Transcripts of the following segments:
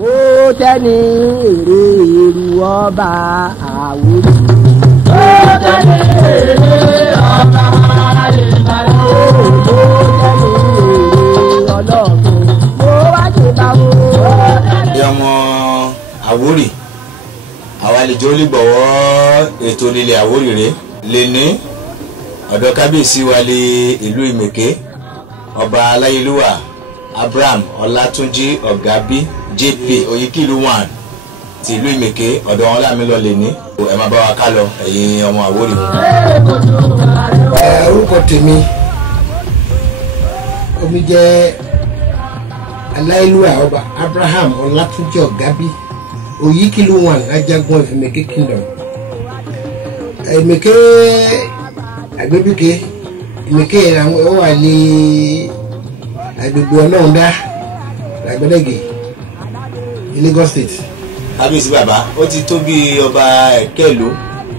ó tẹ́ni èrè èrú ọba Àwórì. ó tẹ́ni èrè ọba Ìbàdàn. ó tẹ́ni èrè ọlọ́ọ̀gbìn. ó wá ṣe báwo. ọmọ Àwórì àwa àlejò olùgbọ̀wọ́ ètò lílẹ̀ Àwórì rẹ̀ lè ní ọ̀dọ̀ kábíyèsí wa lé ìlú Ìmẹ̀ké ọba aláyélúwà Abraham Ọlátúnjí Ọ̀gábí JP Oyíkìlú 1 ti ìlú Ìmẹ̀ké ọ̀dọ̀ wọn láàmì lọ lè ní ẹ máa bá wa ká lọ ẹ̀yin ọmọ Àwórì. orúkọ tèmi omi jẹ́ aláyélúwà ọba Abraham Ọlátúnjí Ọ̀gábí Oyíkìlú 1 Ajagun of Ìmẹ̀ké Kingdom. Ìmẹ̀ké Àgbébíké Ìmẹ̀ké ó wà ní agbègbè Ọlọ́rundá Làgbẹ́dẹ́gẹ̀ Lagos State. kábíyèsí bàbá ó ti tó bí ọba ẹ̀kẹ́lú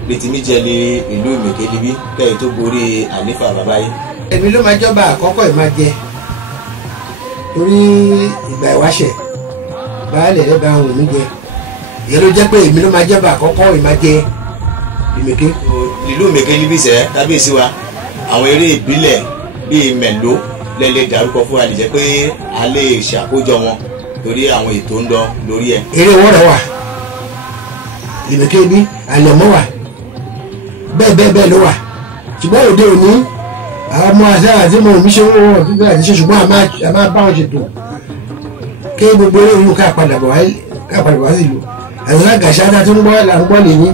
létí méjèlé ìlú Ìmẹ̀ké níbí kẹ́yìn tó gorí àléfà bàbá yìí. Èmi ló máa jọba àkọ́kọ́ ìmájẹ torí ìgbà ìwáṣẹ̀ baálẹ̀ rẹ̀ bá ohun mi jẹ ìyẹn ló jẹ́ pé èmi ló máa jọba àkọ́kọ́ ìmájẹ Ìmẹ̀ké. ìlú Ìmẹ̀ké níbí sẹ́ kábíyèsí wa àwọn eré ìbílẹ̀ bíi mẹ̀ló lẹ́lẹ́ dárúkọ fún wa lè jẹ́ pé a lè ṣàkójọ wọn torí àwọn ètò ń lọ lórí ẹ̀. eré wọ́rọ̀ wà Ìmẹ̀ké bí àlẹ̀mọ́ wà bẹ́ẹ̀ ló wà ṣùgbọ́n òde òní àwọn ọmọ àṣà àti ọmọ mi ṣe ń wọ́n fífẹ́ àti ṣe ṣùgbọ́n a máa bá wọn ṣètò kí gbogbo eré ìlú ká padà bọ̀ wá sí ìlú àwọn àgàṣà tó ń gbọ́ là ń gbọ́ lè ní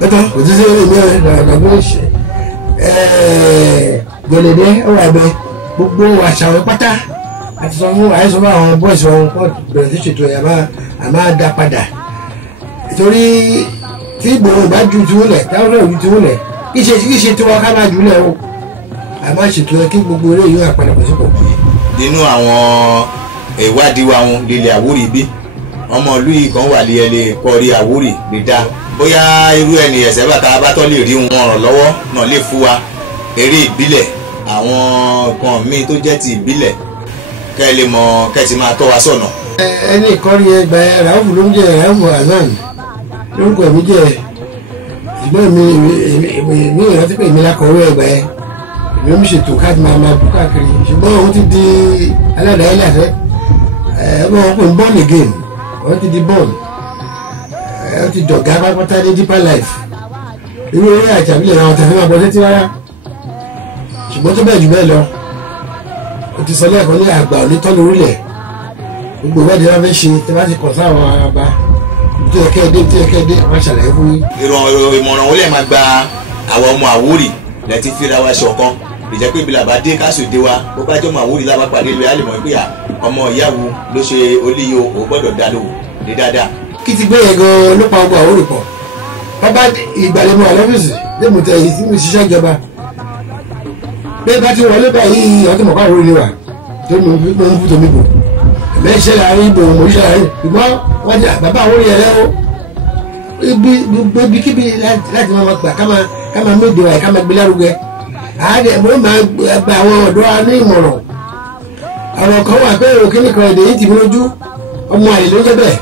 lọ́tọ̀ kò tí sí eré mi ọ̀dọ̀ ṣe gbẹ̀lẹ̀dẹ́ ọ̀rọ̀ àgbẹ̀ gbogbo àṣà wọn pátá àti sọ fún àìsàn fún àwọn bọ́ọ̀sì wọn kọ́ bẹ̀rẹ̀ sí ṣètò ẹ̀ àmà dá padà nítorí tí ìgbòho bá ju ti wúlẹ̀ táwọn náà ju ti wúlẹ̀ kí ṣe tí wọ́n ká máa jùlẹ̀ o àmà ṣètò ẹ̀ kí gbogbo eré yóò àpàdà pọ̀ sípò. nínú àwọn ìwádìí wa wọn lílẹ̀ Àwórì bí ọmọ ìlú yìí kan wà lé ẹlẹ́ kọrí Àwórì lè dá bóyá irú ẹni ẹ̀sẹ̀ bàtà abátọ́ lè rí wọn ràn lọ́wọ́ náà lè fún wa eré ìbílẹ̀ àwọn nǹkan míì tó jẹ́ ti ìbílẹ̀ kẹ́ ẹ lè mọ kẹ́ ẹ ti máa tọ́ wa sọ̀nà. ẹni ìkọrin ẹgbẹ́ Ràúfù ló ń jẹ́ Ràúfù Hasan lórúkọ mi jẹ́ ṣùgbọ́n mi ìrántí pé èmi lákọ̀wé ẹgbẹ́ èmi ń ṣètò káàdì máa bú káàkiri ṣùgbọ́n òun ti di aládàá láṣẹ wọ́n pè ń born again wọ́n ti di born wọ́n ti dọ̀gá pápátá ní deeper life irú eré àjàbílẹ̀ àwọn tẹ̀fẹ́ máa bọ́ létí rárá ṣùgbọ́n tó bẹ́ẹ̀ jù bẹ́ẹ̀ lọ o ti sọ lẹ́ẹ̀kan ní àgbà onítọ́ lórílẹ̀ gbogbo ìwádìí wọn fẹ́ ṣe tí wọ́n ti kọ̀ sáwọn araba tí ẹ kẹ́ẹ̀dé wọ́n ṣàlàyé fún yín. ìmọ̀ràn wo lè máa gba àwọn ọmọ Àwórì lẹ́tí fíra wa ṣọ̀kan ìjẹ́ pé ibi làbá dé káṣù dé wa bó bá jẹ́ ọmọ Àwórì lábá pàdé lóye á lè mọ̀ pé ọmọ ìyáwó ló ṣe olíyo ò gbọ́dọ̀ dá lówó ní dáadáa. kí ti gbé yẹn gan-an ló pa ọgbà Àwórì pọ̀ bàbá ìgbàlejò àlọ́fíìsì lẹ́mùtẹ́ yìí tí mo ṣiṣẹ́ ìjọba bẹ́ẹ̀ bá ti wọlé báyìí ọtí mọ̀ká Àwórì ni wà tó ń fún tomi bò ẹ̀mẹ́ṣẹ́ láàrin ibò mọ̀ṣẹ́ láàrin ṣùgbọ́n wọ́n ti bàbá Àwórì yẹn lẹ́wọ́ ibi kíbi láti máa gbà ká máa méjì wáyé ká máa gbé lárugẹ àádẹ mo máa gba àwọn ọ̀dọ́ ní ìmọ̀ràn àwọn kan wà pé òkè nìkan èdè yìí ti mi lójú ọmọ àlè ló ń jẹ́ bẹ́ẹ̀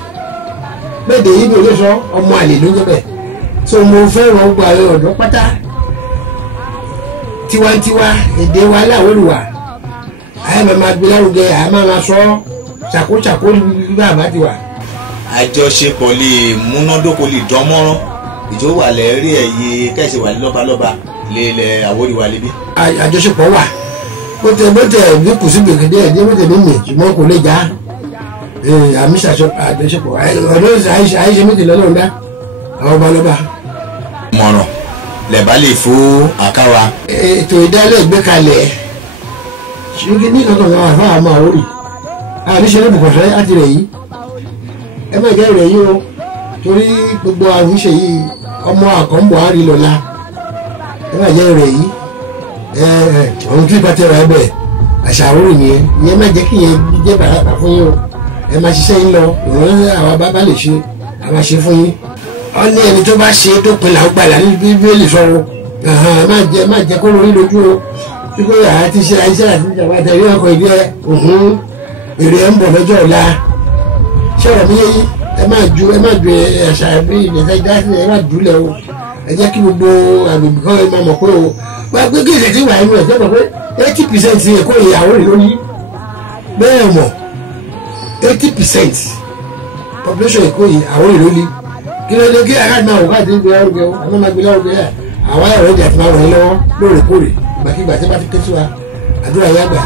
bẹ́ẹ̀ dè yìí mi ò lè sọ ọmọ àlè ló ń jẹ́ bẹ́ẹ̀ so mo fẹ́ràn gbogbo àwọn ọ̀dọ́ pátá tiwantiwa èdè wa láwòrán wa àyè máa gbé lárugẹ àyè máa sọ ṣàkóṣàkó bí àbá ti wà. àjọṣepọ̀ lè múnádóko lè dán mọ́rán ìjọ wà lẹ́rí ẹ̀yẹ kẹ́sì wà ní lọ́balọ́ba lélẹ̀ Àwórì wa lébi. àjọṣepọ̀ wà bó tẹ bí kù sí gbèkéde ẹ̀dí bó tẹ bí mi ṣùgbọ́n kò lè já àmì àjọṣepọ̀ ọ̀dọ́ àìṣe méjì lọ́lọ́run dá àwọn ọbalọ́ba. mọ̀ràn lẹ́bàá lè fún àkáwa. ètò ìdálẹ́ ìgbékalẹ̀ ṣùgbọ́n ní kankan wà fún àwọn Àwórì àbíṣe ní bùkọ̀fẹ́ àti rẹ̀ yìí ẹ má jẹ́ rẹ̀ yìí o torí gbogbo àwọn ìṣe yìí ọmọ àkọ́ńbọ̀ àárí lọ́la ẹ má jẹ́ rẹ̀ yìí ọ̀hún tí ìbá tẹ̀rọ ẹbẹ̀ àṣà Àwórì nìyẹn ìyẹn má jẹ́ kí yẹn jẹ́ bàràbà fún yín o ẹ má ṣiṣẹ́ yín lọ ìrànlọ́wọ́ àwọn bàbá lè ṣe àwọn ṣe fún yín ọ ní ẹni tó bá ṣe tó pinnu àwọn gbàlà ní Bíbélì sọ̀rọ̀ má jẹ́ kó lórí lójú o wípé àti ṣe àìsàn àti ìjàmbá tẹ̀lé ọkọ̀ ìdí ẹ̀ èrè ẹ̀ ń bọ̀ lọ́jọ́ ọ̀la ṣé sọ̀rọ̀ mi yéyí ẹ máa ju ẹ̀ṣà bí ìdẹ̀sẹ̀ ìdásílẹ̀ ẹ máa dùn lẹ̀ o ẹ jẹ́ kí gbogbo àgbègbè kan ẹ máa mọ̀ pé o wá pé kí ìṣẹ̀tì wà nínú ẹ̀ tó mọ̀ pé 80% ẹ̀kọ́ ìyàwó rẹ̀ lónìí bẹ́ẹ̀ mọ̀ 80% population ẹ̀kọ́ ìyàwó rẹ̀ lónìí kí ló dé kí akáàdì máa wò káàdì gbé lárugẹ o àwọn máa gbé lárugẹ yà àwọn ẹ̀rọ ìjà ti máa ràn yín lọ́wọ́ lóòrèkóòrè ìgbàkigbà tí wọ́n bá ti ké sí wa àdúrà yá gbà.